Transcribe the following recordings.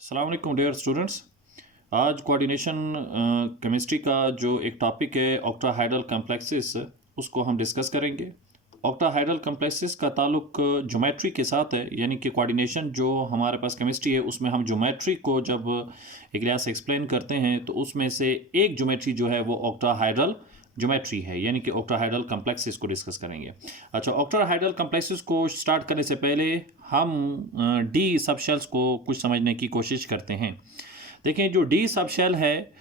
अस्सलाम वालेकुम dear students. आज कोऑर्डिनेशन केमिस्ट्री का जो एक टॉपिक है ऑक्टाहाइड्रल कॉम्प्लेक्सेस, उसको हम डिस्कस करेंगे। ऑक्टाहाइड्रल कॉम्प्लेक्सेस का ताल्लुक ज्योमेट्री के साथ है, यानी कि कोऑर्डिनेशन जो हमारे पास केमिस्ट्री है उसमें हम ज्योमेट्री को जब एक लिहाज से एक्सप्लेन करते हैं तो उसमें से एक ज्योमेट्री जो है वो ऑक्टाहाइड्रल ज्योमेट्री है, यानी कि ऑक्टाहाइड्रल कॉम्प्लेक्सेस को डिस्कस करेंगे। अच्छा, ऑक्टाहाइड्रल कॉम्प्लेक्सेस को स्टार्ट करने से पहले हम डी सब शेल्स को कुछ समझने की कोशिश करते हैं। देखें, जो डी सब शेल है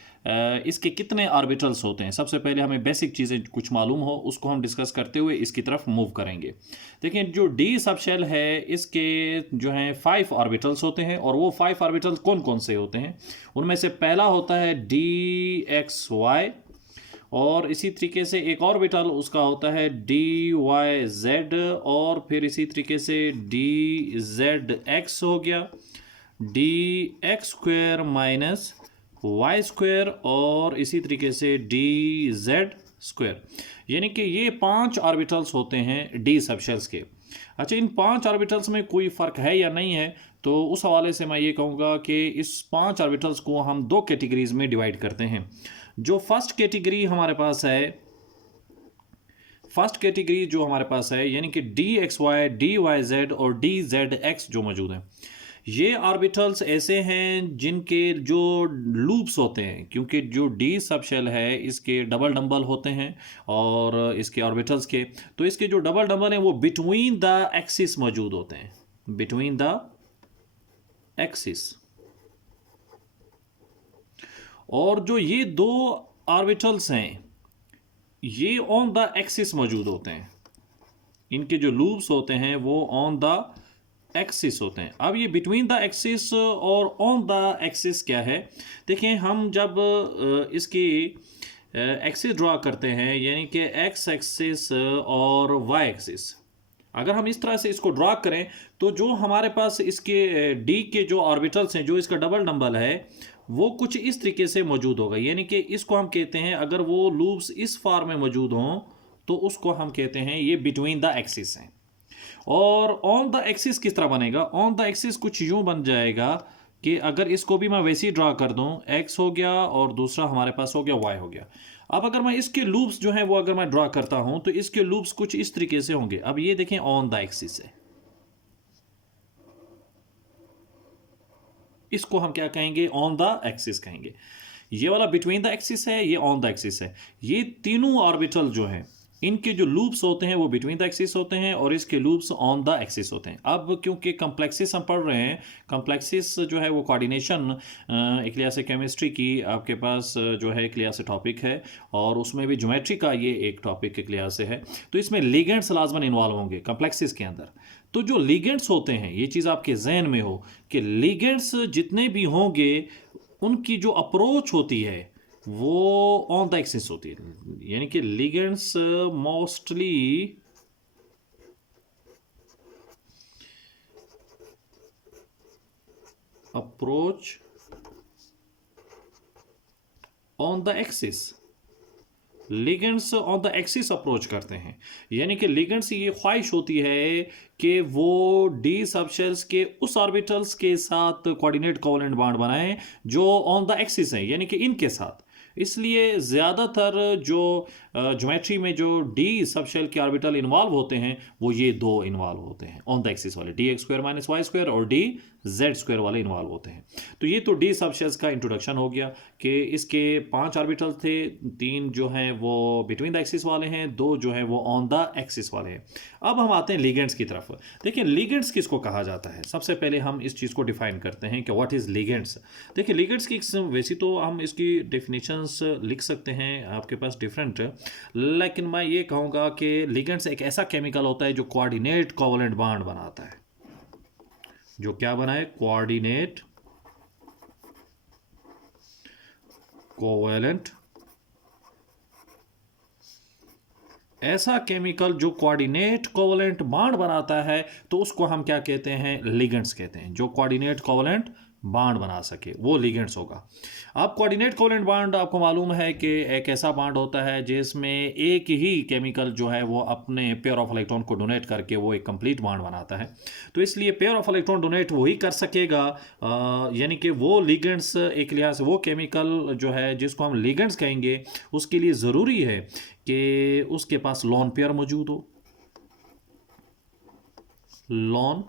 इसके कितने ऑर्बिटल्स होते हैं। सबसे पहले हमें बेसिक चीज़ें कुछ मालूम हो उसको हम डिस्कस करते हुए इसकी तरफ मूव करेंगे। देखें, जो डी सब शेल है इसके जो हैं 5 ऑर्बिटल्स होते हैं, और वो 5 ऑर्बिटल्स कौन कौन से होते हैं। उनमें से पहला होता है डी एक्स वाई, और इसी तरीके से एक ऑर्बिटल उसका होता है डी वाई जेड, और फिर इसी तरीके से डी जेड एक्स हो गया, D X square minus Y square, और इसी तरीके से डी जेड स्क्वायर। यानी कि ये 5 ऑर्बिटल्स होते हैं डी सबशेल्स के। अच्छा, इन 5 ऑर्बिटल्स में कोई फ़र्क है या नहीं है, तो उस हवाले से मैं ये कहूँगा कि इस 5 ऑर्बिटल्स को हम 2 कैटेगरीज में डिवाइड करते हैं। जो फर्स्ट कैटेगरी हमारे पास है, यानी कि D X Y, D Y Z और डी जेड एक्स जो मौजूद हैं, ये ऑर्बिटल्स ऐसे हैं जिनके जो लूप्स होते हैं, क्योंकि जो डी सब शेल है इसके डबल डंबल होते हैं और इसके ऑर्बिटल्स के, तो इसके जो डबल डंबल हैं वो बिटवीन द एक्सिस मौजूद होते हैं, बिटवीन द एक्सिस। और जो ये 2 ऑर्बिटल्स हैं ये ऑन द एक्सिस मौजूद होते हैं, इनके जो लूप्स होते हैं वो ऑन द एक्सिस होते हैं। अब ये बिटवीन द एक्सिस और ऑन द एक्सिस क्या है। देखें, हम जब इसकी एक्सिस ड्रा करते हैं, यानी कि एक्स एक्सिस और वाई एक्सिस, अगर हम इस तरह से इसको ड्रा करें तो जो हमारे पास इसके डी के जो ऑर्बिटल्स हैं, जो इसका डबल डंबल है, वो कुछ इस तरीके से मौजूद होगा। यानी कि इसको हम कहते हैं, अगर वो लूप्स इस फॉर्म में मौजूद हों तो उसको हम कहते हैं ये बिटवीन द एक्सिस हैं। और ऑन द एक्सिस किस तरह बनेगा। ऑन द एक्सिस कुछ यूं बन जाएगा कि अगर इसको भी मैं वैसे ही ड्रा कर दूं, एक्स हो गया और दूसरा हमारे पास हो गया वाई हो गया। अब अगर मैं इसके लूप्स जो हैं वो अगर मैं ड्रा करता हूं तो इसके लूप्स कुछ इस तरीके से होंगे। अब ये देखें, ऑन द एक्सिस है, इसको हम क्या कहेंगे, ऑन द एक्सिस कहेंगे। ये वाला बिटवीन द एक्सिस है, ये ऑन द एक्सिस है। ये तीनों ऑर्बिटल जो हैं इनके जो लूप्स होते हैं वो बिटवीन द एक्सिस होते हैं और इसके लूप्स ऑन द एक्सिस होते हैं। अब क्योंकि कॉम्प्लेक्सेस हम पढ़ रहे हैं, कॉम्प्लेक्सेस जो है वो कोऑर्डिनेशन एक लिहाज से केमिस्ट्री की आपके पास जो है एक लिहाज से टॉपिक है, और उसमें भी ज्योमेट्री का ये एक टॉपिक एक लिहाज से है। तो इसमें लिगेंड्स लाजमन इन्वॉल्व होंगे कॉम्प्लेक्सेस के अंदर। तो जो लिगेंड्स होते हैं, ये चीज़ आपके जहन में हो कि लिगेंड्स जितने भी होंगे उनकी जो अप्रोच होती है वो ऑन द एक्सिस होती है। यानी कि ligands mostly approach on the axis, ligands on the axis approach करते हैं। यानी कि लिगेंड्स ये ख्वाहिश होती है कि वो डी सबशेल्स के उस ऑर्बिटल्स के साथ कोऑर्डिनेट कोवेलेंट बॉन्ड बनाएं जो ऑन द एक्सिस हैं, यानी कि इनके साथ। इसलिए ज़्यादातर जो ज्योमेट्री में जो डी सबशेल के ऑर्बिटल इन्वॉल्व होते हैं वो ये 2 इन्वॉल्व होते हैं, ऑन द एक्सिस वाले, D X square minus Y square और डी जेड स्क्वायर वाले इन्वॉल्व होते हैं। तो ये तो डी सबशेल्स का इंट्रोडक्शन हो गया कि इसके 5 ऑर्बिटल थे, 3 जो हैं वो बिटवीन द एक्सिस वाले हैं, 2 जो हैं वो ऑन द एक्सिस वाले हैं। अब हम आते हैं लिगेंड्स की तरफ। देखिए, लिगेंड्स किसको कहा जाता है। सबसे पहले हम इस चीज़ को डिफाइन करते हैं कि व्हाट इज़ लिगेंड्स। देखिए, लिगेंड्स की वैसे तो हम इसकी डेफिनेशंस लिख सकते हैं आपके पास डिफरेंट, लेकिन मैं ये कहूँगा कि लिगेंड्स एक ऐसा केमिकल होता है जो कोऑर्डिनेट कोवेलेंट बॉन्ड बनाता है। जो क्या बनाए, कोऑर्डिनेट कोवेलेंट, ऐसा केमिकल जो कोऑर्डिनेट कोवेलेंट बॉन्ड बनाता है तो उसको हम क्या कहते हैं, लिगेंड्स कहते हैं। जो कोऑर्डिनेट कोवेलेंट बांड बना सके, वो लिगेंड्स होगा। अब कोऑर्डिनेट कोवेलेंट बांड आपको मालूम है कि एक ऐसा बांड होता है जिसमें एक ही केमिकल जो है वो अपने पेयर ऑफ इलेक्ट्रॉन को डोनेट करके वो एक कंप्लीट बांड बनाता है। तो इसलिए पेयर ऑफ इलेक्ट्रॉन डोनेट वही कर सकेगा, यानी कि वो लिगेंड्स, एक लिहाज से वो केमिकल जो है जिसको हम लिगेंड्स कहेंगे, उसके लिए ज़रूरी है कि उसके पास लोन पेयर मौजूद हो। लोन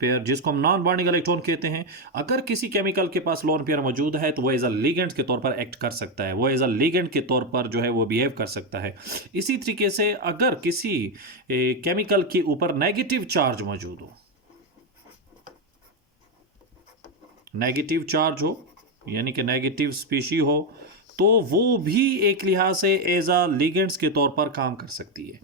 पेयर, जिसको हम नॉन बॉन्डिंग इलेक्ट्रॉन कहते हैं, अगर किसी केमिकल के पास लोन पेयर मौजूद है तो वो एज अ लिगेंड के तौर पर एक्ट कर सकता है, वो एज अ लिगेंड के तौर पर जो है वो बिहेव कर सकता है। इसी तरीके से अगर किसी केमिकल के ऊपर नेगेटिव चार्ज मौजूद हो, नेगेटिव चार्ज हो यानी कि नेगेटिव स्पीशी हो, तो वो भी एक लिहाज से एज अ लिगेंड्स के तौर पर काम कर सकती है।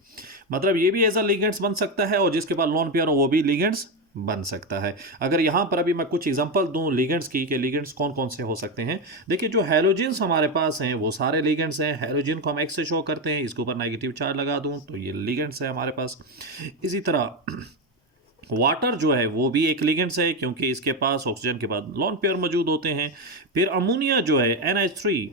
मतलब ये भी एज अ लिगेंड्स बन सकता है और जिसके पास लोन पेयर हो वो भी लिगेंड्स बन सकता है। अगर यहाँ पर अभी मैं कुछ एग्जांपल दूं लिगेंड्स की, कि लिगेंड्स कौन कौन से हो सकते हैं। देखिए, जो हैलोजेंस हमारे पास हैं वो सारे लिगेंड्स हैं। हैलोजन को हम एक्स से शो करते हैं, इसके ऊपर नेगेटिव चार्ज लगा दूं तो ये लिगेंड्स है हमारे पास। इसी तरह वाटर जो है वो भी एक लिगेंड्स है, क्योंकि इसके पास ऑक्सीजन के बाद लोन पेयर मौजूद होते हैं। फिर अमोनिया जो है NH3,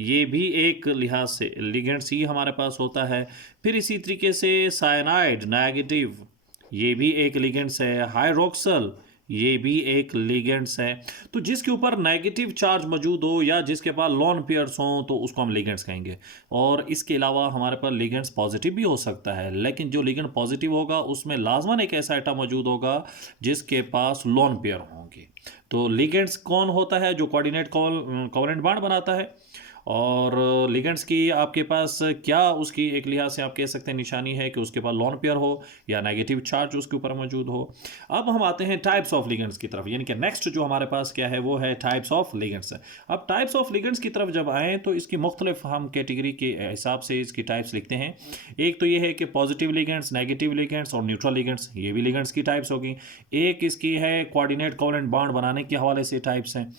ये भी एक लिहाज से लिगेंड्स ही हमारे पास होता है। फिर इसी तरीके से साइनाइड नेगेटिव, ये भी एक लिगेंड्स है। हाइड्रोक्सल, ये भी एक लिगेंड्स है। तो जिसके ऊपर नेगेटिव चार्ज मौजूद हो या जिसके पास लोन पेयर्स हों तो उसको हम लिगेंड्स कहेंगे। और इसके अलावा हमारे पास लिगेंड्स पॉजिटिव भी हो सकता है, लेकिन जो लिगेंड पॉजिटिव होगा उसमें लाजमन एक ऐसा एटम मौजूद होगा जिसके पास लोन पेयर होंगे। तो लिगेंड्स कौन होता है? जो कोऑर्डिनेट कोवेलेंट बॉन्ड बनाता है। और लिगेंड्स की आपके पास क्या उसकी एक लिहाज से आप कह सकते हैं निशानी है कि उसके पास लोन पेयर हो या नेगेटिव चार्ज उसके ऊपर मौजूद हो। अब हम आते हैं टाइप्स ऑफ लिगेंड्स की तरफ, यानी कि नेक्स्ट जो हमारे पास क्या है वो है टाइप्स ऑफ लिगेंड्स। अब टाइप्स ऑफ लिगेंड्स की तरफ जब आएँ तो इसकी मुख्तलिफ हम कैटेगरी के हिसाब से इसकी टाइप्स लिखते हैं। एक तो ये है कि पॉजिटिव लिगेंड्स, नेगेटिव लिगेंड्स और न्यूट्रल लिगेंड्स, ये भी लिगेंड्स की टाइप्स होगी। एक इसकी है कोऑर्डिनेट कोवेलेंट बॉन्ड बनाने के हवाले से टाइप्स हैं।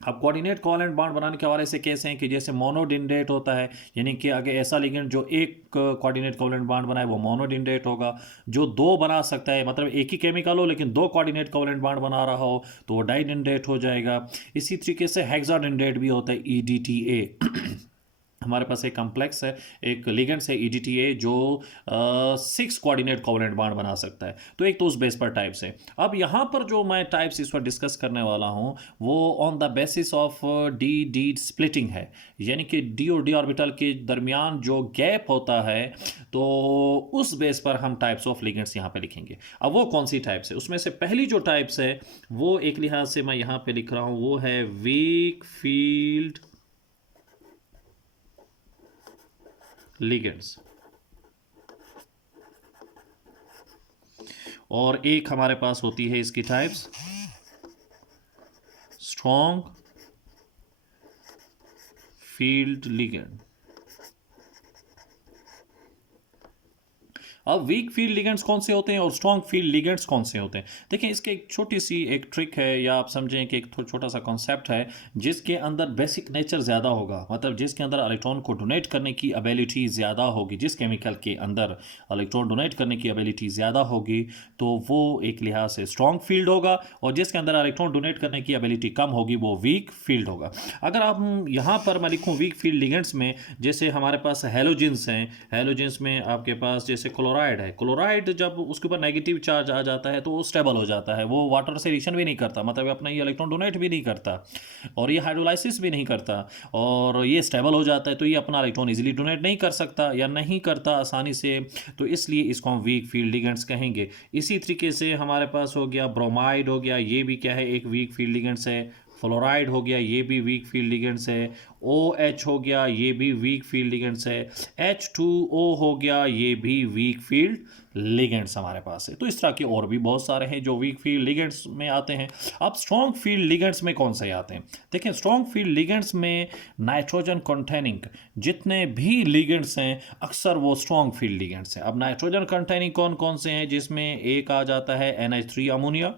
अब कोऑर्डिनेट कोवेलेंट बॉन्ड बनाने के हवाले से कैसे हैं कि जैसे मोनोडिंडेट होता है, यानी कि अगर ऐसा लिगेंड जो एक कोऑर्डिनेट कोवेलेंट बॉन्ड बनाए वो मोनोडिंडेट होगा। जो दो बना सकता है, मतलब एक ही केमिकल हो लेकिन दो कोऑर्डिनेट कोवेलेंट बॉन्ड बना रहा हो तो वो डाइडिंडेट हो जाएगा। इसी तरीके से हेक्साडिंडेट भी होता है, EDTA। हमारे पास एक कम्प्लेक्स है, एक लिगेंड्स है EDTA जो 6 कोऑर्डिनेट कोवेलेंट बॉन्ड बना सकता है। तो एक तो उस बेस पर टाइप्स है। अब यहाँ पर जो मैं टाइप्स इस पर डिस्कस करने वाला हूँ वो on the basis of D splitting है, यानी कि डी और डी ऑर्बिटल के दरमियान जो गैप होता है तो उस बेस पर हम टाइप्स ऑफ लिगेंड्स यहाँ पे लिखेंगे। अब वो कौन सी टाइप्स है? उसमें से पहली जो टाइप्स है वो एक लिहाज से मैं यहाँ पे लिख रहा हूँ वो है वीक फील्ड लिगेंड्स। और एक हमारे पास होती है इसकी टाइप्स स्ट्रॉन्ग फील्ड लिगेंड। अब वीक फील्ड लिगेंड्स कौन से होते हैं और स्ट्रॉन्ग फील्ड लिगेंड्स कौन से होते हैं? देखिए, इसके एक छोटी सी एक ट्रिक है, या आप समझें कि एक छोटा सा कॉन्सेप्ट है जिसके अंदर बेसिक नेचर ज़्यादा होगा, मतलब जिसके अंदर इलेक्ट्रॉन को डोनेट करने की एबिलिटी ज़्यादा होगी। जिस केमिकल के अंदर इलेक्ट्रॉन डोनेट करने की एबिलिटी ज़्यादा होगी तो वो एक लिहाज से स्ट्रॉन्ग फील्ड होगा, और जिसके अंदर इलेक्ट्रॉन डोनेट करने की एबिलिटी कम होगी वो वीक फील्ड होगा। अगर आप यहाँ पर मैं लिखूँ वीक फील्ड लिगेंड्स में, जैसे हमारे पास हैलोजेंस हैं, हैलोजेंस में आपके पास जैसे क्लोराइड है। क्लोराइड जब उसके ऊपर नेगेटिव चार्ज आ जाता है तो वो स्टेबल हो जाता है, वो वाटर से रिएक्शन भी नहीं करता, मतलब अपना ये इलेक्ट्रॉन डोनेट भी नहीं करता और ये हाइड्रोलाइसिस भी नहीं करता, और ये स्टेबल हो जाता है तो ये अपना इलेक्ट्रॉन इजीली डोनेट नहीं कर सकता या नहीं करता आसानी से, तो इसलिए इसको हम वीक फील्ड लिगेंड्स कहेंगे। इसी तरीके से हमारे पास हो गया ब्रोमाइड हो गया, ये भी क्या है, एक वीक फील्ड लिगेंड्स है। फ्लोराइड हो गया, ये भी वीक फील्ड लिगेंड्स है। OH हो गया, ये भी वीक फील्ड लिगेंड्स है। H2O हो गया, ये भी वीक फील्ड लिगेंड्स हमारे पास है। तो इस तरह के और भी बहुत सारे हैं जो वीक फील्ड लिगेंड्स में आते हैं। अब स्ट्रॉन्ग फील्ड लिगेंड्स में कौन से आते हैं? देखें, स्ट्रॉन्ग फील्ड लिगेंड्स में नाइट्रोजन कंटेनिंग जितने भी लिगेंड्स हैं अक्सर वो स्ट्रॉन्ग फील्ड लिगेंड्स हैं। अब नाइट्रोजन कंटेनिंग कौन कौन से हैं? जिसमें एक आ जाता है NH3 अमोनिया,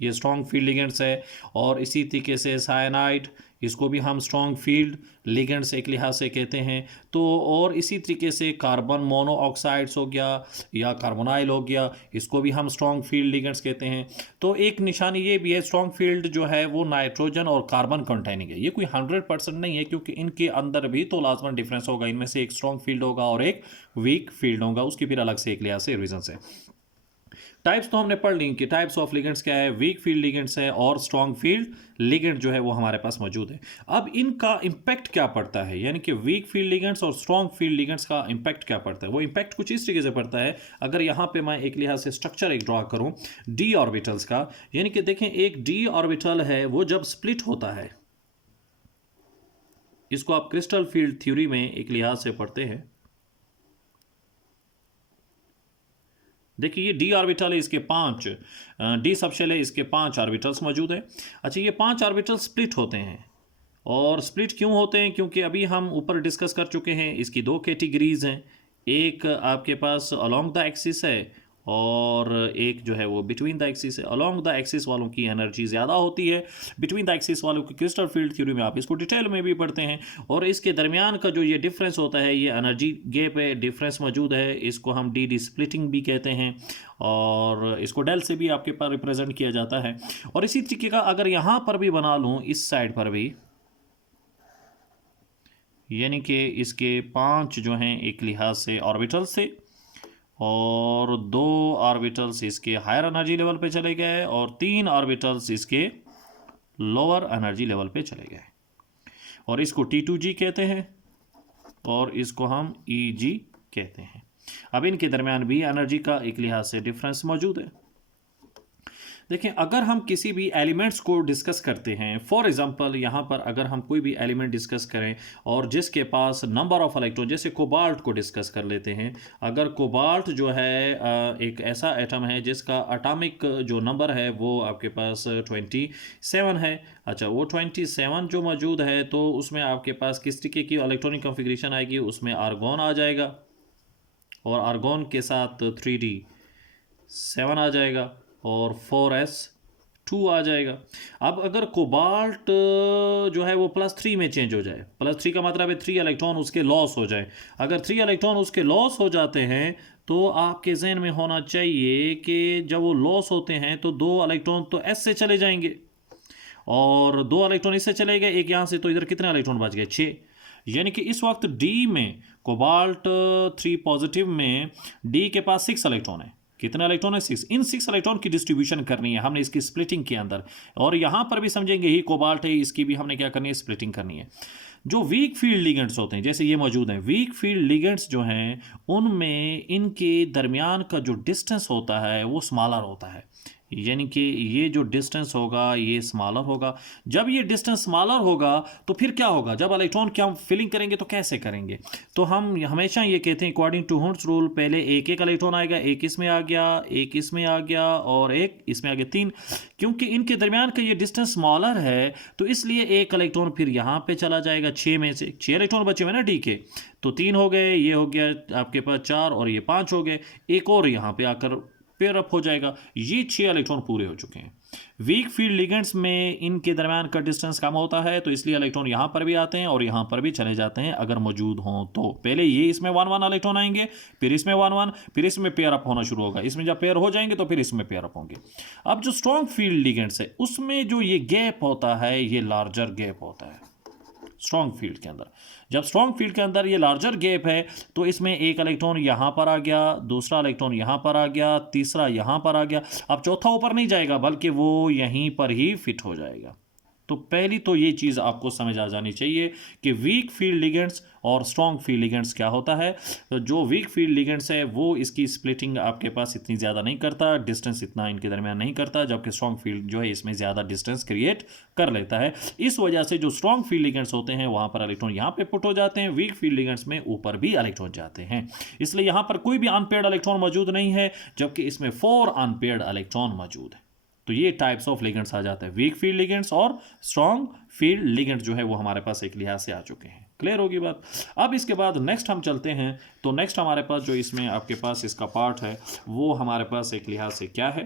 ये स्ट्रॉन्ग फील्ड लिगेंड्स है। और इसी तरीके से साइनाइड, इसको भी हम स्ट्रॉन्ग फील्ड लिगेंड्स एक लिहाज से कहते हैं। तो और इसी तरीके से कार्बन मोनोऑक्साइड्स हो गया या कार्बोनाइल हो गया, इसको भी हम स्ट्रॉन्ग फील्ड लिगेंड्स कहते हैं। तो एक निशानी ये भी है, स्ट्रॉन्ग फील्ड जो है वो नाइट्रोजन और कार्बन कंटेनिंग है। ये कोई 100% नहीं है, क्योंकि इनके अंदर भी तो लाजमन डिफरेंस होगा, इनमें से एक स्ट्रॉन्ग फील्ड होगा और एक वीक फील्ड होगा, उसकी फिर अलग से एक लिहाज से रीजन है। टाइप्स तो हमने पढ़ ली कि टाइप्स ऑफ लिगेंड्स क्या है, वीक फील्ड लिगेंड्स है और स्ट्रॉन्ग फील्ड लिगेंड जो है वो हमारे पास मौजूद है। अब इनका इंपैक्ट क्या पड़ता है, यानी कि वीक फील्ड लिगेंड्स और स्ट्रॉन्ग फील्ड लिगेंड्स का इंपैक्ट क्या पड़ता है। वो इंपैक्ट कुछ इस तरीके से पड़ता है, अगर यहाँ पे मैं एक लिहाज से स्ट्रक्चर एक ड्रॉ करूँ डी ऑर्बिटल्स का, यानी कि देखें एक डी ऑर्बिटल है वो जब स्प्लिट होता है, इसको आप क्रिस्टल फील्ड थ्योरी में एक लिहाज से पढ़ते हैं। देखिए ये डी ऑर्बिटल है, इसके 5 डी सबशेल है, इसके 5 ऑर्बिटल्स मौजूद है। अच्छा, ये 5 ऑर्बिटल स्प्लिट होते हैं, और स्प्लिट क्यों होते हैं, क्योंकि अभी हम ऊपर डिस्कस कर चुके हैं इसकी 2 कैटेगरीज हैं। एक आपके पास अलोंग द एक्सिस है और एक जो है वो बिटवीन द एक्सिस है। अलोंग द एक्सिस वालों की एनर्जी ज़्यादा होती है, बिटवीन द एक्सिस वालों की क्रिस्टल फील्ड थ्योरी में आप इसको डिटेल में भी पढ़ते हैं। और इसके दरमियान का जो ये डिफरेंस होता है, ये एनर्जी गैप है, डिफरेंस मौजूद है, इसको हम डी डी स्प्लिटिंग भी कहते हैं, और इसको डेल से भी आपके पास रिप्रेजेंट किया जाता है। और इसी तरीके का अगर यहाँ पर भी बना लूँ, इस साइड पर भी, यानी कि इसके 5 जो हैं एक लिहाज से ऑर्बिटल्स थे, और 2 ऑर्बिटल्स इसके हायर एनर्जी लेवल पे चले गए और 3 ऑर्बिटल्स इसके लोअर एनर्जी लेवल पे चले गए, और इसको T2G कहते हैं और इसको हम EG कहते हैं। अब इनके दरमियान भी एनर्जी का एक लिहाज से डिफरेंस मौजूद है। देखें, अगर हम किसी भी एलिमेंट्स को डिस्कस करते हैं, फॉर एग्जांपल यहाँ पर अगर हम कोई भी एलिमेंट डिस्कस करें और जिसके पास नंबर ऑफ इलेक्ट्रॉन, जैसे कोबाल्ट को डिस्कस कर लेते हैं। अगर कोबाल्ट जो है एक ऐसा एटम है जिसका एटॉमिक जो नंबर है वो आपके पास 27 है। अच्छा, वो 27 जो मौजूद है, तो उसमें आपके पास किस तरीके की इलेक्ट्रॉनिक कॉन्फ़िगरेशन आएगी, उसमें आर्गॉन आ जाएगा और आर्गॉन के साथ 3d7 आ जाएगा और 4s2 आ जाएगा। अब अगर कोबाल्ट जो है वो +3 में चेंज हो जाए, +3 का मतलब है 3 इलेक्ट्रॉन उसके लॉस हो जाए। अगर 3 इलेक्ट्रॉन उसके लॉस हो जाते हैं, तो आपके जहन में होना चाहिए कि जब वो लॉस होते हैं तो 2 इलेक्ट्रॉन तो s से चले जाएंगे और 2 इलेक्ट्रॉन इससे चले गए, एक यहाँ से, तो इधर कितने इलेक्ट्रॉन बच गए, 6। यानी कि इस वक्त D में, कोबाल्ट 3 पॉजिटिव में D के पास 6 इलेक्ट्रॉन है। कितने इलेक्ट्रॉन है, 6। इन 6 इलेक्ट्रॉन की डिस्ट्रीब्यूशन करनी है हमने इसकी स्प्लिटिंग के अंदर, और यहाँ पर भी समझेंगे ही कोबाल्ट है, इसकी भी हमने क्या करनी है, स्प्लिटिंग करनी है। जो वीक फील्ड लिगेंड्स होते हैं, जैसे ये मौजूद हैं, वीक फील्ड लिगेंड्स जो हैं उनमें इनके दरमियान का जो डिस्टेंस होता है वो स्मॉलर होता है, यानी कि ये जो डिस्टेंस होगा ये स्मॉलर होगा। जब ये डिस्टेंस स्मॉलर होगा तो फिर क्या होगा, जब इलेक्ट्रॉन की हम फिलिंग करेंगे तो कैसे करेंगे, तो हम हमेशा ये कहते हैं अकॉर्डिंग टू हुंड्स रूल, पहले एक इलेक्ट्रॉन आएगा, एक इसमें आ गया, एक इसमें आ गया और एक इसमें आ गया, 3। क्योंकि इनके दरमियान का ये डिस्टेंस स्मॉलर है तो इसलिए एक इलेक्ट्रॉन फिर यहाँ पे चला जाएगा। 6 में से 6 इलेक्ट्रॉन बचे हुए ना डी के, तो 3 हो गए, ये हो गया आपके पास 4 और ये 5 हो गए, एक और यहाँ पे आकर पेयर अप हो जाएगा। ये 6 इलेक्ट्रॉन पूरे हो चुके हैं। वीक फील्ड लिगेंड्स में इनके दरमियान का डिस्टेंस कम होता है, तो इसलिए इलेक्ट्रॉन यहाँ पर भी आते हैं और यहाँ पर भी चले जाते हैं अगर मौजूद हों तो। पहले ये इसमें 1 1 इलेक्ट्रॉन आएंगे, फिर इसमें 1 1, फिर इसमें पेयर अप होना शुरू होगा। इसमें जब पेयर हो जाएंगे तो फिर इसमें पेयर अप होंगे। अब जो स्ट्रॉन्ग फील्ड लिगेंड्स है उसमें जो ये गैप होता है ये लार्जर गैप होता है स्ट्रॉन्ग फील्ड के अंदर। जब स्ट्रॉन्ग फील्ड के अंदर ये लार्जर गैप है तो इसमें एक इलेक्ट्रॉन यहाँ पर आ गया, दूसरा इलेक्ट्रॉन यहाँ पर आ गया, तीसरा यहाँ पर आ गया, अब चौथा ऊपर नहीं जाएगा बल्कि वो यहीं पर ही फिट हो जाएगा। तो पहली तो ये चीज़ आपको समझ आ जानी चाहिए कि वीक फील्ड लिगेंड्स और स्ट्रॉन्ग फील्ड लिगेंड्स क्या होता है। तो जो वीक फील्ड लिगेंड्स है वो इसकी स्प्लिटिंग आपके पास इतनी ज़्यादा नहीं करता, डिस्टेंस इतना इनके दरमियान नहीं करता, जबकि स्ट्रॉन्ग फील्ड जो है इसमें ज़्यादा डिस्टेंस क्रिएट कर लेता है। इस वजह से जो स्ट्रॉन्ग फील्ड लिगेंड्स होते हैं वहाँ पर इलेक्ट्रॉन यहाँ पे पुट हो जाते हैं, वीक फील्ड लिगेंड्स में ऊपर भी इलेक्ट्रॉन जाते हैं, इसलिए यहाँ पर कोई भी अनपेयर्ड इलेक्ट्रॉन मौजूद नहीं है, जबकि इसमें 4 अनपेयर्ड इलेक्ट्रॉन मौजूद है। तो ये टाइप्स ऑफ लिगेंड्स आ जाते हैं, वीक फील्ड लिगेंड्स और स्ट्रॉन्ग फील्ड लिगेंड्स जो है वो हमारे पास एक लिहाज से आ चुके हैं। क्लियर होगी बात। अब इसके बाद नेक्स्ट हम चलते हैं, तो नेक्स्ट हमारे पास जो इसमें आपके पास इसका पार्ट है वो हमारे पास एक लिहाज से क्या है,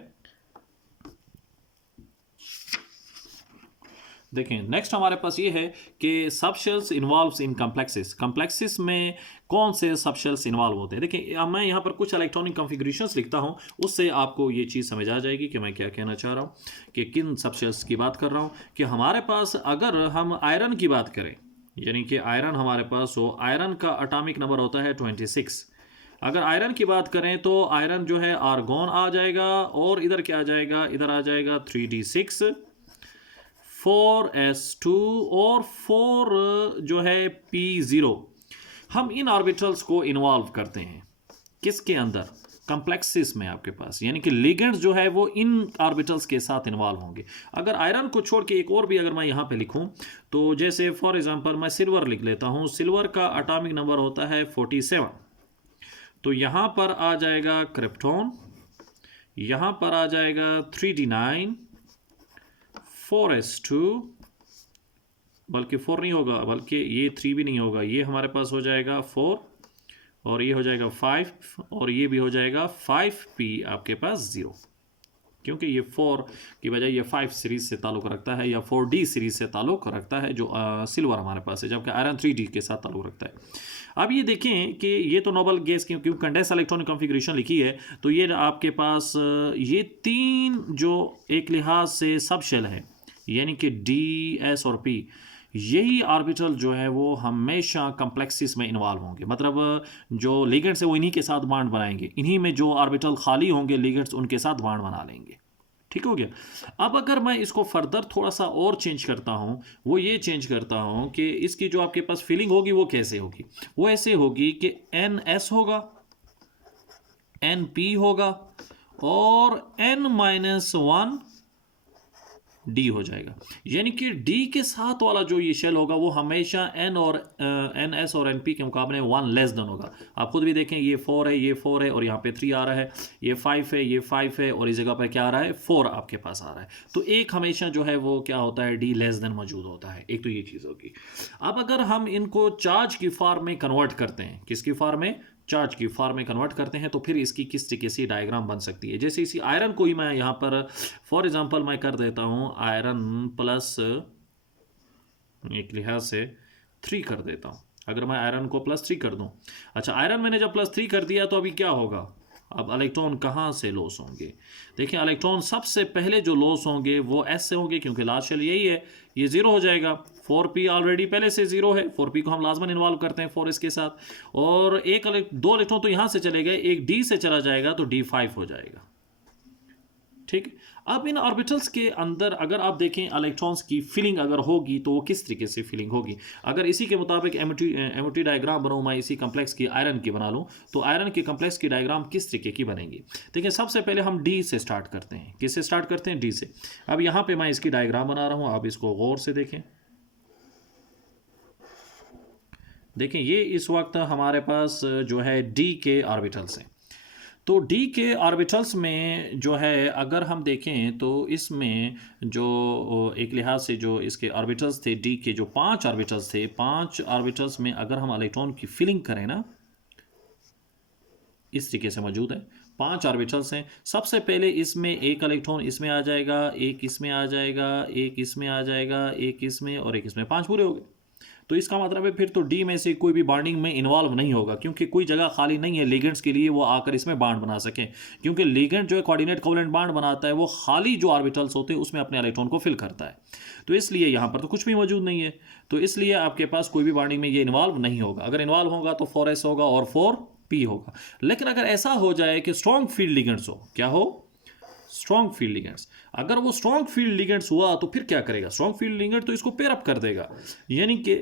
देखें नेक्स्ट हमारे पास ये है कि सबशेल्स इन्वॉल्व्स इन कम्प्लेक्सिस। कम्प्लेक्सिस में कौन से सबशेल्स इन्वॉल्व होते हैं? देखिए अब मैं यहाँ पर कुछ इलेक्ट्रॉनिक कॉन्फ़िगरेशंस लिखता हूँ, उससे आपको ये चीज़ समझ आ जाएगी कि मैं क्या कहना चाह रहा हूँ, कि किन सबशेल्स की बात कर रहा हूँ। कि हमारे पास अगर हम आयरन की बात करें, यानी कि आयरन हमारे पास हो, आयरन का एटॉमिक नंबर होता है 26। अगर आयरन की बात करें तो आयरन जो है आर्गोन आ जाएगा, और इधर क्या आ जाएगा, इधर आ जाएगा 3d6, 4s2 और 4 जो है p0। हम इन ऑर्बिटल्स को इन्वॉल्व करते हैं किसके अंदर? कम्प्लेक्सिस में आपके पास, यानी कि लिगेंड्स जो है वो इन ऑर्बिटल्स के साथ इन्वॉल्व होंगे। अगर आयरन को छोड़ के एक और भी अगर मैं यहाँ पे लिखूँ, तो जैसे फॉर एग्जांपल मैं सिल्वर लिख लेता हूँ। सिल्वर का एटॉमिक नंबर होता है 47, तो यहाँ पर आ जाएगा क्रिप्टॉन, यहाँ पर आ जाएगा 3d9, 4s2, बल्कि 4 नहीं होगा, बल्कि ये 3 भी नहीं होगा, ये हमारे पास हो जाएगा 4, और ये हो जाएगा 5, और ये भी हो जाएगा 5p आपके पास 0, क्योंकि ये 4 की बजाय ये 5 सीरीज से ताल्लुक़ रखता है, या 4d सीरीज से ताल्लुक़ रखता है जो सिल्वर हमारे पास है, जबकि आयरन 3d के साथ ताल्लुक़ रखता है। अब ये देखें कि ये तो नोबल गैस क्योंकि कंडेंस इलेक्ट्रॉनिक कॉन्फ़िगरेशन लिखी है, तो ये आपके पास ये 3 जो एक लिहाज से सब शेल है, यानी कि d, s और p, यही ऑर्बिटल जो है वो हमेशा कम्प्लेक्सिस में इन्वॉल्व होंगे। मतलब जो लिगेंड्स है वो इन्हीं के साथ बॉन्ड बनाएंगे, इन्हीं में जो ऑर्बिटल खाली होंगे लिगेंड्स उनके साथ बॉन्ड बना लेंगे। ठीक हो गया। अब अगर मैं इसको फर्दर थोड़ा सा और चेंज करता हूँ, वो ये चेंज करता हूँ कि इसकी जो आपके पास फीलिंग होगी वो कैसे होगी? वो ऐसे होगी कि NS होगा, NP होगा, और N-1 D हो जाएगा। यानी कि D के साथ वाला जो ये शेल होगा वो हमेशा NS और NP के मुकाबले 1 लेस देन होगा। आप खुद भी देखें, ये 4 है, ये 4 है, और यहाँ पे 3 आ रहा है, ये 5 है, ये 5 है, और इस जगह पर क्या आ रहा है, 4 आपके पास आ रहा है। तो एक हमेशा जो है वो क्या होता है, D लेस देन मौजूद होता है। एक तो ये चीज़ होगी। अब अगर हम इनको चार्ज की फॉर्म में कन्वर्ट करते हैं, किसकी फॉर्म में? चार्ज की फॉर्म में कन्वर्ट करते हैं, तो फिर इसकी किस तरीके से डायग्राम बन सकती है। जैसे इसी आयरन को ही मैं यहाँ पर फॉर एग्जांपल मैं कर देता हूँ आयरन प्लस, एक लिहाज से 3 कर देता हूँ। अगर मैं आयरन को +3 कर दूँ, अच्छा आयरन मैंने जब +3 कर दिया तो अभी क्या होगा? अब इलेक्ट्रॉन कहाँ से लॉस होंगे? देखिए इलेक्ट्रॉन सबसे पहले जो लॉस होंगे वो S से होंगे, क्योंकि लास्ट शेल यही है, ये 0 हो जाएगा। 4p ऑलरेडी पहले से 0 है, 4p को हम लाजमन इन्वॉल्व करते हैं 4s के साथ, और दो इलेक्ट्रॉन तो यहाँ से चले गए, एक D से चला जाएगा तो D5 हो जाएगा। ठीक। अब इन ऑर्बिटल्स के अंदर अगर आप देखें इलेक्ट्रॉन्स की फिलिंग अगर होगी तो वो किस तरीके से फिलिंग होगी? अगर इसी के मुताबिक एमओटी डायग्राम बनाऊँ मैं, इसी कम्प्लेक्स की आयरन की बना लूँ, तो आयरन के कम्प्लेक्स की डायग्राम किस तरीके की बनेगी? देखिए सबसे पहले हम डी से स्टार्ट करते हैं। किससे स्टार्ट करते हैं? डी से। अब यहाँ पर मैं इसकी डायग्राम बना रहा हूँ, आप इसको गौर से देखें। देखें ये इस वक्त हमारे पास जो है डी के ऑर्बिटल्स हैं। तो D के ऑर्बिटल्स में जो है अगर हम देखें तो इसमें जो एक लिहाज से जो इसके ऑर्बिटल्स थे, D के जो 5 ऑर्बिटल्स थे, 5 ऑर्बिटल्स में अगर हम इलेक्ट्रॉन की फिलिंग करें ना, इस तरीके से मौजूद है। 5 ऑर्बिटल्स हैं। सबसे पहले इसमें एक इलेक्ट्रॉन इसमें आ जाएगा, एक इसमें आ जाएगा, एक इसमें आ जाएगा, एक इसमें, और एक इसमें, 5 पूरे हो गए। तो इसका मतलब है फिर तो डी में से कोई भी बॉन्डिंग में इन्वॉल्व नहीं होगा, क्योंकि कोई जगह खाली नहीं है लिगेंड्स के लिए वो आकर इसमें बॉन्ड बना सकें, क्योंकि लिगेंड जो है कोऑर्डिनेट कोवलेंट बॉन्ड बनाता है, वो खाली जो ऑर्बिटल्स होते हैं उसमें अपने इलेक्ट्रॉन को फिल करता है। तो इसलिए यहाँ पर तो कुछ भी मौजूद नहीं है, तो इसलिए आपके पास कोई भी बॉन्डिंग में ये इन्वॉल्व नहीं होगा। अगर इन्वॉल्व होगा तो 4s होगा और 4p होगा। लेकिन अगर ऐसा हो जाए कि स्ट्रॉन्ग फील्ड लिगेंड्स हो, क्या हो? Strong field ligands. अगर वो स्ट्रॉन्ग फील्ड लिगेंड्स हुआ तो फिर क्या करेगा? स्ट्रॉन्ग फील्ड लिगेंड तो इसको पेयर अप कर देगा, यानी कि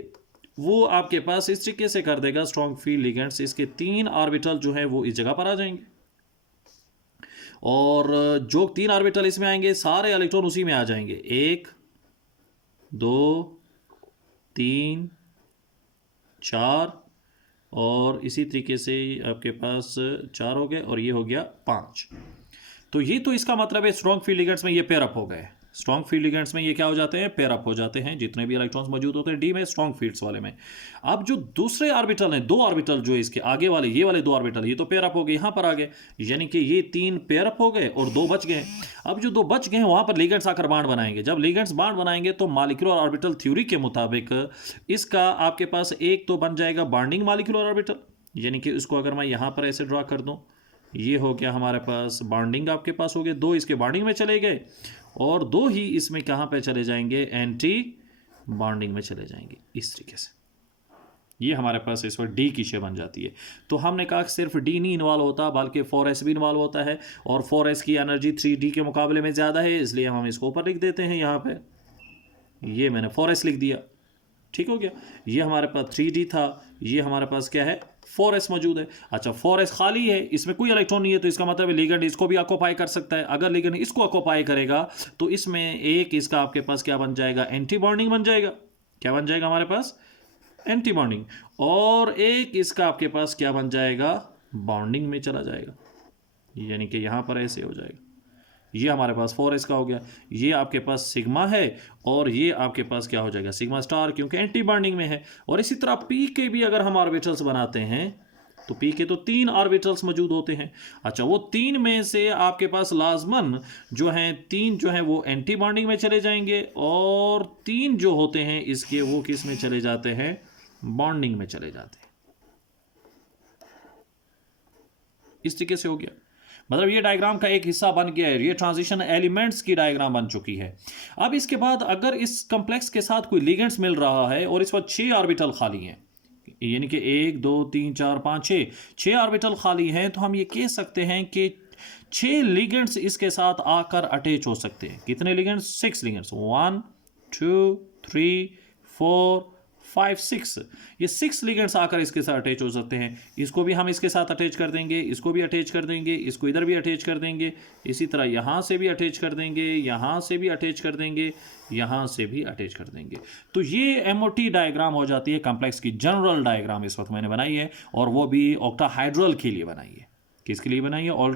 वो आपके पास इस तरीके से कर देगा स्ट्रॉन्ग फील्ड लिगेंड्स, इसके 3 ऑर्बिटल जो है वो इस जगह पर आ जाएंगे, और जो 3 ऑर्बिटल इसमें आएंगे सारे इलेक्ट्रॉन उसी में आ जाएंगे। 1 2 3 4, और इसी तरीके से आपके पास 4 हो गए, और ये हो गया 5। तो ये तो इसका मतलब है स्ट्रॉन्ग फील्ड लिगेंड्स में ये पेयर अप हो गए। स्ट्रॉन्ग फील्ड लिगेंड्स में ये क्या हो जाते हैं, पेयर अप हो जाते हैं, जितने भी इलेक्ट्रॉन्स मौजूद होते हैं डी में, स्ट्रॉन्ग फील्ड्स वाले में। अब जो दूसरे ऑर्बिटल हैं, 2 ऑर्बिटल जो इसके आगे वाले, ये वाले 2 ऑर्बिटल, ये तो पेयर अप हो गए, यहां पर आ गए, यानी कि ये 3 पेयर अप हो गए और 2 बच गए। अब जो 2 बच गए हैं वहां पर लिगेंड्स आकर बांड बनाएंगे। जब लिगेंड्स बांड बनाएंगे तो मॉलिक्यूलर ऑर्बिटल थ्योरी के मुताबिक इसका आपके पास एक तो बन जाएगा बॉन्डिंग मॉलिक्यूलर ऑर्बिटल, यानी कि इसको अगर मैं यहां पर ऐसे ड्रॉ कर दूं, ये हो गया हमारे पास बॉन्डिंग, आपके पास हो गए 2 इसके बॉन्डिंग में चले गए और 2 ही इसमें कहां पे चले जाएंगे, एंटी बॉन्डिंग में चले जाएंगे। इस तरीके से ये हमारे पास इस वक्त डी की शेप बन जाती है। तो हमने कहा कि सिर्फ डी नहीं इन्वॉल्व होता बल्कि 4s भी इन्वॉल्व होता है और 4s की एनर्जी 3d के मुकाबले में ज़्यादा है, इसलिए हम इसको ऊपर लिख देते हैं। यहाँ पे ये मैंने 4s लिख दिया, ठीक हो गया। ये हमारे पास 3d था, ये हमारे पास क्या है, 4s मौजूद है। अच्छा 4s खाली है, इसमें कोई इलेक्ट्रॉन नहीं है, तो इसका मतलब लिगेंड इसको भी ऑक्यूपाई कर सकता है। अगर लिगेंड इसको ऑक्यूपाई करेगा तो इसमें एक इसका आपके पास क्या बन जाएगा, एंटी बॉन्डिंग बन जाएगा। क्या बन जाएगा हमारे पास, एंटी बॉन्डिंग, और एक इसका आपके पास क्या बन जाएगा, बॉन्डिंग में चला जाएगा, यानी कि यहां पर ऐसे हो जाएगा। ये हमारे पास 4s का हो गया, ये आपके पास सिग्मा है और ये आपके पास क्या हो जाएगा, सिग्मा स्टार, क्योंकि एंटी बॉन्डिंग में है। और इसी तरह पी के भी अगर हम ऑर्बिटल्स बनाते हैं तो पी के तो 3 ऑर्बिटल्स मौजूद होते हैं। अच्छा वो 3 में से आपके पास लाजमन जो हैं 3 जो हैं वो एंटी बॉन्डिंग में चले जाएंगे और 3 जो होते हैं इसके वो किस में चले जाते हैं, बॉन्डिंग में चले जाते हैं। इस तरीके से हो गया, मतलब ये डायग्राम का एक हिस्सा बन गया है, ये ट्रांजिशन एलिमेंट्स की डायग्राम बन चुकी है। अब इसके बाद अगर इस कॉम्प्लेक्स के साथ कोई लिगेंड्स मिल रहा है और इस वक्त 6 ऑर्बिटल खाली हैं, यानी कि 1 2 3 4 5 6 ऑर्बिटल खाली हैं, तो हम ये कह सकते हैं कि 6 लिगेंड्स इसके साथ आकर अटैच हो सकते हैं। कितने लिगेंड्स, 6 लिगेंड्स, 1 2 3 4 5 6, ये 6 लिगेंड्स आकर इसके साथ अटैच हो सकते हैं। इसको भी हम इसके साथ अटैच कर देंगे, इसको भी अटैच कर देंगे, इसको इधर भी अटैच कर देंगे, इसी तरह यहाँ से भी अटैच कर देंगे, यहाँ से भी अटैच कर देंगे, यहाँ से भी अटैच कर देंगे। तो ये एमओटी डायग्राम हो जाती है, कॉम्प्लेक्स की जनरल डायग्राम इस वक्त मैंने बनाई है, और वो भी ऑक्टाहाइड्रल के लिए बनाई है। किसके लिए बनाई है, और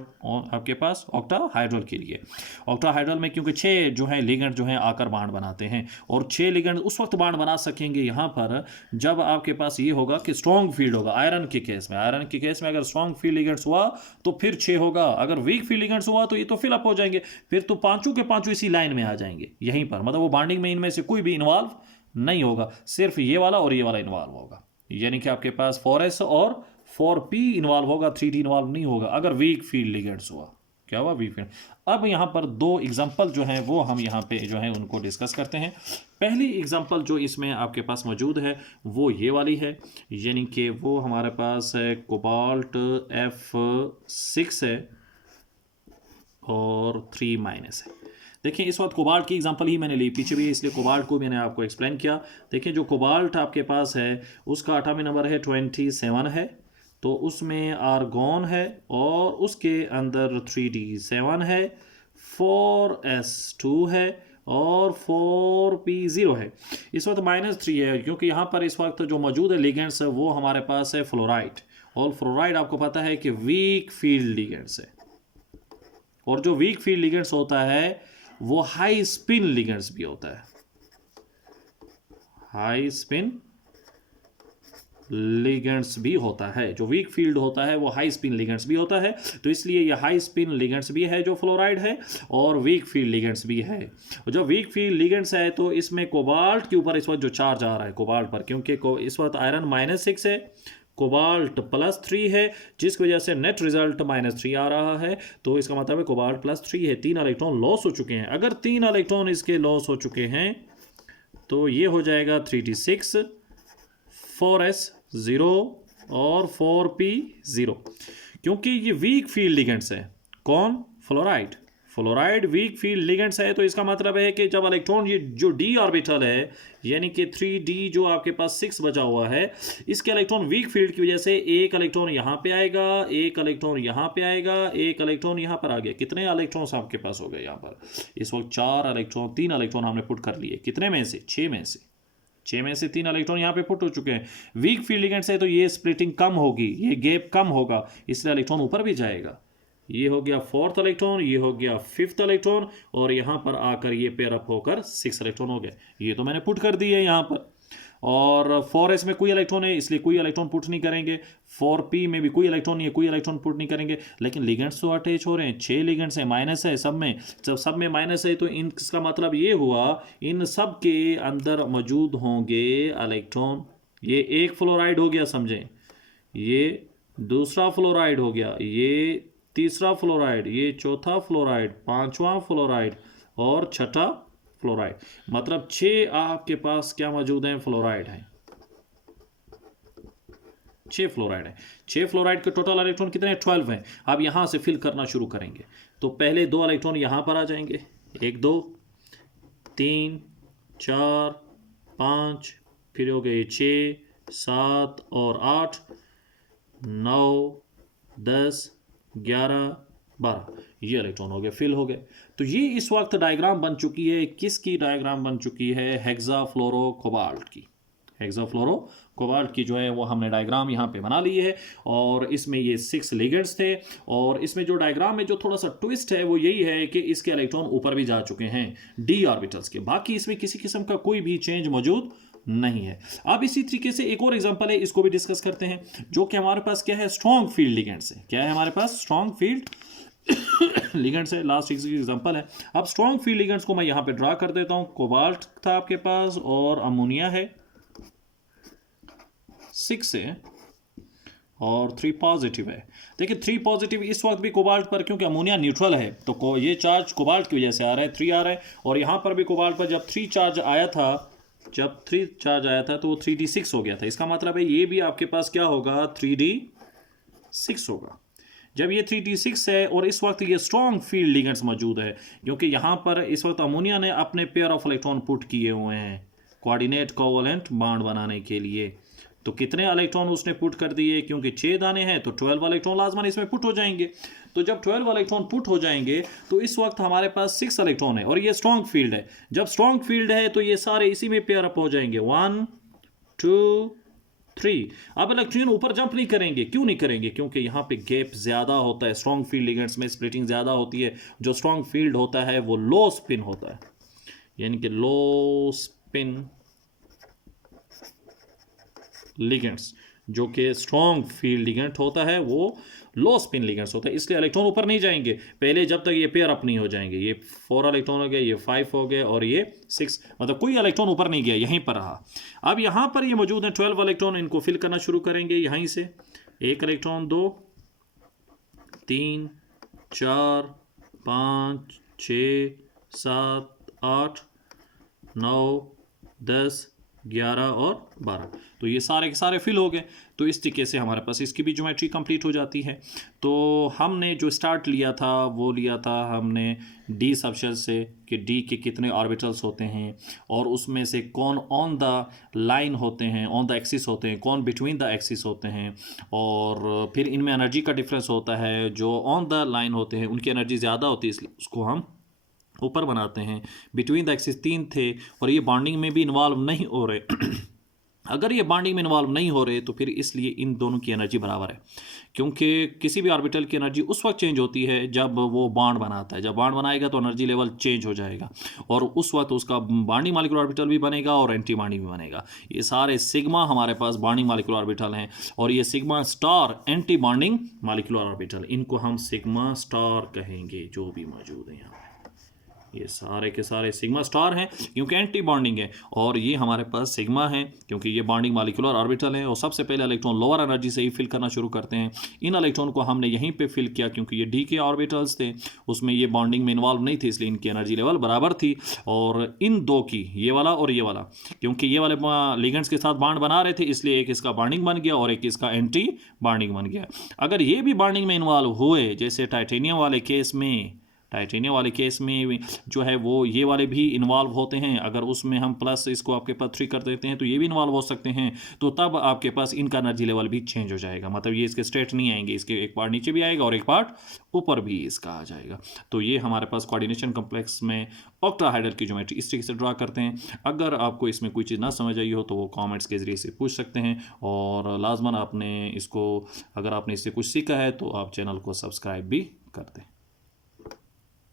आपके पास ऑक्टाहाइड्रल के लिए। ऑक्टाहाइड्रल में क्योंकि 6 जो हैं लिगेंड जो हैं आकर बांड बनाते हैं, और 6 लिगेंड उस वक्त बांड बना सकेंगे यहाँ पर जब आपके पास ये होगा कि स्ट्रॉन्ग फील्ड होगा। आयरन के केस में, आयरन के केस में अगर स्ट्रॉन्ग फील्ड लिगेंड्स हुआ तो फिर 6 होगा, अगर वीक फील्ड लिगेंड्स हुआ तो ये तो फिल अप हो जाएंगे, फिर तो पांचों के पांचों इसी लाइन में आ जाएंगे यहीं पर, मतलब वो बॉन्डिंग में इनमें से कोई भी इन्वॉल्व नहीं होगा, सिर्फ ये वाला और ये वाला इन्वॉल्व होगा। यानी कि आपके पास 4s और 4p इन्वॉल्व होगा, 3d इन्वॉल्व नहीं होगा अगर वीक फील्ड लिगेंड्स हुआ। क्या हुआ, वीक फील्ड। अब यहाँ पर 2 एग्जांपल जो हैं वो हम यहाँ पे जो है उनको डिस्कस करते हैं। पहली एग्जांपल जो इसमें आपके पास मौजूद है वो ये वाली है, यानी कि वो हमारे पास है कोबाल्ट F6 है और 3- है। देखिए इस वक्त कोबाल्ट की एग्जांपल ही मैंने ली, पीछे भी इसलिए कोबाल्ट को मैंने आपको एक्सप्लेन किया। देखिए जो कोबाल्ट आपके पास है उसका एटॉमिक नंबर है 27 है, तो उसमें आर्गॉन है और उसके अंदर 3d7 है, 4s2 है और 4p0 है। इस वक्त -3 है क्योंकि यहाँ पर इस वक्त जो मौजूद है लिगेंड्स वो हमारे पास है फ्लोराइड, और फ्लोराइड आपको पता है कि वीक फील्ड लिगेंड्स है, और जो वीक फील्ड लिगेंड्स होता है वो हाई स्पिन लिगेंड्स भी होता है, हाई स्पिन लिगेंड्स भी होता है। जो वीक फील्ड होता है वो हाई स्पिन लिगेंड्स भी होता है, तो इसलिए ये हाई स्पिन लिगेंड्स भी है जो फ्लोराइड है, और वीक फील्ड लिगेंड्स भी है। जो वीक फील्ड लिगेंड्स है तो इसमें कोबाल्ट के ऊपर इस वक्त जो चार्ज आ रहा है कोबाल्ट पर, क्योंकि इस वक्त आयरन -6 है, कोबाल्ट +3 है, जिसकी वजह से नेट रिजल्ट -3 आ रहा है। तो इसका मतलब है कोबाल्ट +3 है, 3 इलेक्ट्रॉन लॉस हो चुके हैं। अगर 3 इलेक्ट्रॉन इसके लॉस हो चुके हैं तो ये हो जाएगा 3d6, 4s0 और 4p0, क्योंकि ये वीक फील्ड लिगेंड्स है। कौन, fluoride. Fluoride weak field ligands है, तो इसका मतलब है कि जब इलेक्ट्रॉन ये जो d ऑर्बिटल है यानी कि 3d जो आपके पास 6 बचा हुआ है, इसके इलेक्ट्रॉन वीक फील्ड की वजह से एक इलेक्ट्रॉन यहाँ पे आएगा, एक इलेक्ट्रॉन यहाँ पे आएगा, एक इलेक्ट्रॉन यहाँ पर आ गया। कितने इलेक्ट्रॉन्स आपके पास हो गए यहाँ पर इस वक्त, 4 इलेक्ट्रॉन, 3 इलेक्ट्रॉन हमने पुट कर लिए। कितने में से, 6 में से। 6 में से 3 इलेक्ट्रॉन यहाँ पे पुट हो चुके हैं। वीक फील्ड लिगेंड से तो ये स्प्लिटिंग कम होगी, ये गैप कम होगा, इसलिए इलेक्ट्रॉन ऊपर भी जाएगा। ये हो गया 4th इलेक्ट्रॉन, ये हो गया 5th इलेक्ट्रॉन, और यहाँ पर आकर ये पेयर अप होकर 6 इलेक्ट्रॉन हो गए। ये तो मैंने पुट कर दी है यहाँ पर। और 4s में कोई इलेक्ट्रॉन है इसलिए कोई इलेक्ट्रॉन पुट नहीं करेंगे। 4p में भी कोई इलेक्ट्रॉन नहीं है, कोई इलेक्ट्रॉन पुट नहीं करेंगे। लेकिन लिगेंड्स तो अटैच हो रहे हैं, 6 लिगेंड्स हैं, माइनस है सब में। जब सब में माइनस है तो इसका मतलब ये हुआ इन सब के अंदर मौजूद होंगे इलेक्ट्रॉन। ये एक फ्लोराइड हो गया समझें, ये दूसरा फ्लोराइड हो गया, ये तीसरा फ्लोराइड, ये चौथा फ्लोराइड, पांचवा फ्लोराइड और छठा फ्लोराइड। मतलब 6 आपके पास क्या मौजूद है, फ्लोराइड है। 6 फ्लोराइड है। 6 फ्लोराइड के टोटल इलेक्ट्रॉन कितने हैं, 12 हैं। अब यहां से फिल करना शुरू करेंगे। तो पहले 2 इलेक्ट्रॉन यहां पर आ जाएंगे, 1 2 3 4 5, फिर हो गए 6 7 और 8 9 10 11 12, ये इलेक्ट्रॉन हो गए, फिल हो गए। तो ये इस वक्त डायग्राम बन चुकी है, किसकी डायग्राम बन चुकी है, हेक्साफ्लोरोकोबाल्ट की। हेक्साफ्लोरोकोबाल्ट की जो है वो हमने डायग्राम यहाँ पे बना ली है। और इसमें ये 6 लिगेंड्स थे। और इसमें जो डायग्राम में जो थोड़ा सा ट्विस्ट है वो यही है कि इसके इलेक्ट्रॉन ऊपर भी जा चुके हैं डी ऑर्बिटल्स के, बाकी इसमें किसी किस्म का कोई भी चेंज मौजूद नहीं है। अब इसी तरीके से एक और एग्जांपल है, इसको भी डिस्कस करते हैं, जो कि हमारे पास क्या है, स्ट्रॉन्ग फील्ड लिगेंड्स है। क्या है हमारे पास, स्ट्रॉन्ग फील्ड लिगेंड्स है। लास्ट एग्जांपल है। अब स्ट्रॉन्ग फील्ड लिगेंड्स को मैं यहां पे ड्रा कर देता हूं। कोबाल्ट था आपके पास और अमोनिया है, 6 है और 3 पॉजिटिव है। देखिए 3 पॉजिटिव इस वक्त भी कोबाल्ट पर, क्योंकि अमोनिया न्यूट्रल है तो ये चार्ज कोबाल्ट की वजह से आ रहा है, 3 आ रहा है। और यहां पर भी कोबाल्ट पर जब 3 चार्ज आया था, तो वो 3d6 हो गया था। इसका मतलब है ये भी आपके पास क्या होगा, 3d6 होगा। जब ये 3d6 है और इस वक्त ये स्ट्रॉन्ग फील्ड लिगेंड्स मौजूद है, क्योंकि यहां पर इस वक्त अमोनिया ने अपने पेयर ऑफ इलेक्ट्रॉन पुट किए हुए हैं कोऑर्डिनेट कोवलेंट बॉन्ड बनाने के लिए। तो कितने इलेक्ट्रॉन उसने पुट कर दिए, क्योंकि 6 दाने हैं तो 12 इलेक्ट्रॉन लाजमन इसमें पुट हो जाएंगे। तो जब 12 इलेक्ट्रॉन पुट हो जाएंगे तो इस वक्त हमारे पास 6 इलेक्ट्रॉन है और ये स्ट्रॉन्ग फील्ड है। जब स्ट्रॉन्ग फील्ड है तो ये सारे इसी में पेयर अप हो जाएंगे, 1 2 3। अब इलेक्ट्रॉन ऊपर जंप नहीं करेंगे। क्यों नहीं करेंगे, क्योंकि यहाँ पे गैप ज्यादा होता है। स्ट्रॉन्ग फील्ड लिगेंड्स में स्प्लिटिंग ज्यादा होती है। जो स्ट्रॉन्ग फील्ड होता है वो लो स्पिन होता है, यानी कि लो स्पिन लिगेंड्स, जो कि स्ट्रॉन्ग फील्ड लिगेंड होता है वो लो स्पिन लिगेंड्स होता है। इसलिए इलेक्ट्रॉन ऊपर नहीं जाएंगे पहले, जब तक ये पेयर अप नहीं हो जाएंगे। ये 4 इलेक्ट्रॉन हो गए, ये 5 हो गए और ये 6, मतलब कोई इलेक्ट्रॉन ऊपर नहीं गया, यहीं पर रहा। अब यहाँ पर ये मौजूद है 12 इलेक्ट्रॉन, इनको फिल करना शुरू करेंगे यहीं से। 1 इलेक्ट्रॉन, 2 3 4 5 6 7 8 9 10 11 और 12, तो ये सारे के सारे फिल हो गए। तो इस तरीके से हमारे पास इसकी भी ज्योमेट्री कंप्लीट हो जाती है। तो हमने जो स्टार्ट लिया था वो लिया था हमने डी सबशेल से, कि डी के कितने ऑर्बिटल्स होते हैं और उसमें से कौन ऑन द लाइन होते हैं, ऑन द एक्सिस होते हैं, कौन बिटवीन द एक्सिस होते हैं। और फिर इनमें एनर्जी का डिफरेंस होता है। जो ऑन द लाइन होते हैं उनकी एनर्जी ज़्यादा होती है, इसलिए उसको हम ऊपर बनाते हैं। बिटवीन द एक्सिस 3 थे और ये बॉन्डिंग में भी इन्वॉल्व नहीं हो रहे। अगर ये बॉन्डिंग में इन्वॉल्व नहीं हो रहे तो फिर इसलिए इन दोनों की एनर्जी बराबर है, क्योंकि किसी भी ऑर्बिटल की एनर्जी उस वक्त चेंज होती है जब वो बॉन्ड बनाता है। जब बॉन्ड बनाएगा तो एनर्जी लेवल चेंज हो जाएगा और उस वक्त उसका बॉन्डिंग मॉलिक्यूलर ऑर्बिटल भी बनेगा और एंटी बॉन्डिंग भी बनेगा। ये सारे सिग्मा हमारे पास बॉन्डिंग मॉलिक्यूलर ऑर्बिटल हैं और ये sigma star anti bonding molecular orbital, इनको हम सिग्मा स्टार कहेंगे जो भी मौजूद है यहाँ। ये सारे के सारे सिग्मा स्टार हैं क्योंकि एंटी बॉन्डिंग है, और ये हमारे पास सिग्मा है क्योंकि ये बॉन्डिंग मॉलिक्यूलर ऑर्बिटल है। और सबसे पहले इलेक्ट्रॉन लोअर एनर्जी से ही फिल करना शुरू करते हैं। इन इलेक्ट्रॉन को हमने यहीं पे फिल किया क्योंकि ये डी के ऑर्बिटल्स थे, उसमें ये बॉन्डिंग में इन्वॉल्व नहीं थे, इसलिए इनकी एनर्जी लेवल बराबर थी। और इन दो की, ये वाला और ये वाला, क्योंकि ये वाले लिगेंड्स के साथ बॉन्ड बना रहे थे इसलिए एक इसका बॉन्डिंग बन गया और एक इसका एंटी बॉन्डिंग बन गया। अगर ये भी बॉन्डिंग में इन्वॉल्व हुए, जैसे टाइटेनियम वाले केस में जो है वो ये वाले भी इन्वॉल्व होते हैं, अगर उसमें हम प्लस इसको आपके पास 3 कर देते हैं तो ये भी इन्वॉल्व हो सकते हैं, तो तब आपके पास इनका एनर्जी लेवल भी चेंज हो जाएगा। मतलब ये इसके स्ट्रेट नहीं आएंगे, इसके एक पार्ट नीचे भी आएगा और एक पार्ट ऊपर भी इसका आ जाएगा। तो ये हमारे पास कोऑर्डिनेशन कॉम्प्लेक्स में ऑक्टाहाइड्रल की ज्योमेट्री इस तरीके से ड्रा करते हैं। अगर आपको इसमें कोई चीज़ ना समझ आई हो तो वो कमेंट्स के ज़रिए से पूछ सकते हैं, और लाजमन आपने इसको, अगर आपने इससे कुछ सीखा है तो आप चैनल को सब्सक्राइब भी कर दें।